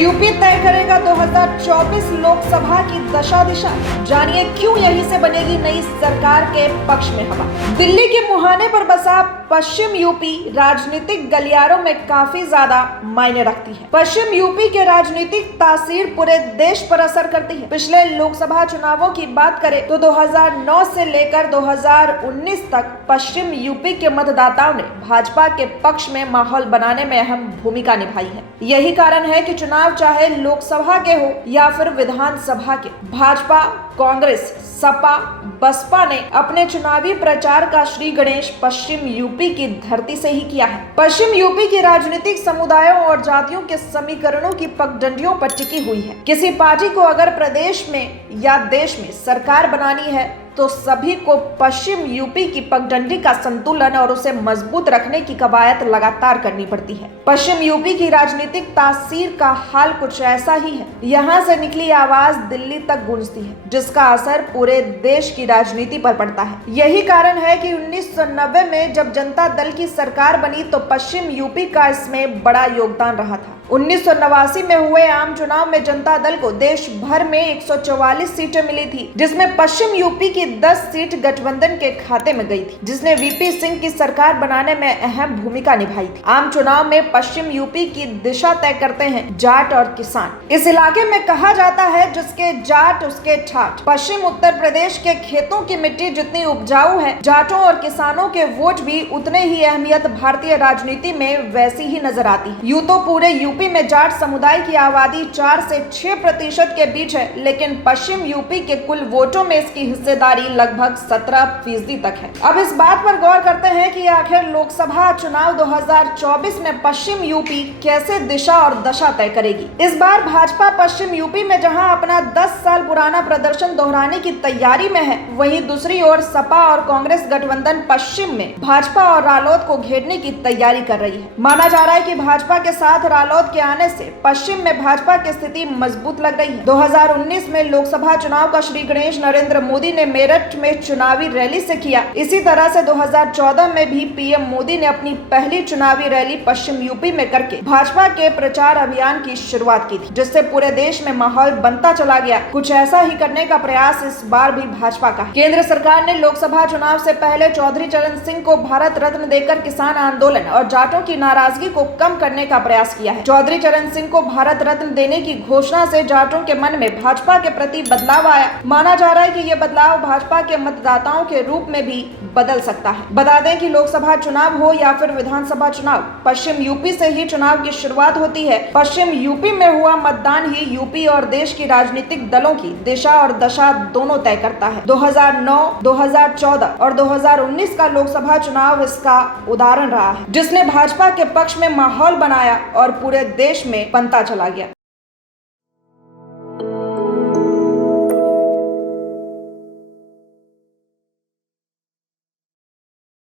UP तय करेगा 2024 लोकसभा की दशा दिशा। जानिए क्यों यहीं से बनेगी नई सरकार के पक्ष में हवा। दिल्ली के मुहाने पर बसा पश्चिम यूपी राजनीतिक गलियारों में काफी ज्यादा मायने रखती है। पश्चिम यूपी के राजनीतिक तासीर पूरे देश पर असर करती है। पिछले लोकसभा चुनावों की बात करें तो 2009 से लेकर 2019 तक पश्चिम यूपी के मतदाताओं ने भाजपा के पक्ष में माहौल बनाने में अहम भूमिका निभाई है। यही कारण है कि चुनाव चाहे लोकसभा के हो या फिर विधानसभा के, भाजपा, कांग्रेस, सपा, बसपा ने अपने चुनावी प्रचार का श्री गणेश पश्चिम यूपी की धरती से ही किया है। पश्चिम यूपी के राजनीतिक समुदायों और जातियों के समीकरणों की पगडंडियों पर टिकी हुई है। किसी पार्टी को अगर प्रदेश में या देश में सरकार बनानी है तो सभी को पश्चिम यूपी की पगडंडी का संतुलन और उसे मजबूत रखने की कवायद लगातार करनी पड़ती है। पश्चिम यूपी की राजनीतिक तासीर का हाल कुछ ऐसा ही है। यहाँ से निकली आवाज दिल्ली तक गूंजती है, जिसका असर पूरे देश की राजनीति पर पड़ता है। यही कारण है कि 1990 में जब जनता दल की सरकार बनी तो पश्चिम यूपी का इसमें बड़ा योगदान रहा था। 1989 में हुए आम चुनाव में जनता दल को देश भर में 144 सीटें मिली थी, जिसमें पश्चिम यूपी की 10 सीट गठबंधन के खाते में गई थी, जिसने वीपी सिंह की सरकार बनाने में अहम भूमिका निभाई थी। आम चुनाव में पश्चिम यूपी की दिशा तय करते हैं जाट और किसान। इस इलाके में कहा जाता है जिसके जाट उसके ठाठ। पश्चिम उत्तर प्रदेश के खेतों की मिट्टी जितनी उपजाऊ है, जाटों और किसानों के वोट भी उतने ही अहमियत भारतीय राजनीति में वैसी ही नजर आती है। यूं तो पूरे यूपी में जाट समुदाय की आबादी 4 से 6% के बीच है, लेकिन पश्चिम यूपी के कुल वोटों में इसकी हिस्सेदारी लगभग 17% तक है। अब इस बात पर गौर करते हैं कि आखिर लोकसभा चुनाव 2024 में पश्चिम यूपी कैसे दिशा और दशा तय करेगी। इस बार भाजपा पश्चिम यूपी में जहां अपना 10 साल पुराना प्रदर्शन दोहराने की तैयारी में है, वहीं दूसरी ओर सपा और कांग्रेस गठबंधन पश्चिम में भाजपा और रालोद को घेरने की तैयारी कर रही है। माना जा रहा है कि भाजपा के साथ रालोद के आने से पश्चिम में भाजपा की स्थिति मजबूत लग रही है। 2019 में लोकसभा चुनाव का श्री गणेश नरेंद्र मोदी ने मेरठ में चुनावी रैली से किया। इसी तरह से 2014 में भी पीएम मोदी ने अपनी पहली चुनावी रैली पश्चिम यूपी में करके भाजपा के प्रचार अभियान की शुरुआत की थी, जिससे पूरे देश में माहौल बनता चला गया। कुछ ऐसा ही करने का प्रयास इस बार भी भाजपा का है। केंद्र सरकार ने लोकसभा चुनाव से पहले चौधरी चरण सिंह को भारत रत्न देकर किसान आंदोलन और जाटों की नाराजगी को कम करने का प्रयास किया है। चौधरी चरण सिंह को भारत रत्न देने की घोषणा से जाटों के मन में भाजपा के प्रति बदलाव आया। माना जा रहा है कि यह बदलाव भाजपा के मतदाताओं के रूप में भी बदल सकता है। बता दें कि लोकसभा चुनाव हो या फिर विधानसभा चुनाव, पश्चिम यूपी से ही चुनाव की शुरुआत होती है। पश्चिम यूपी में हुआ मतदान ही यूपी और देश की राजनीतिक दलों की दिशा और दशा दोनों तय करता है। 2009, 2014 और 2019 का लोकसभा चुनाव इसका उदाहरण रहा है, जिसने भाजपा के पक्ष में माहौल बनाया और पूरे देश में बनता चला गया।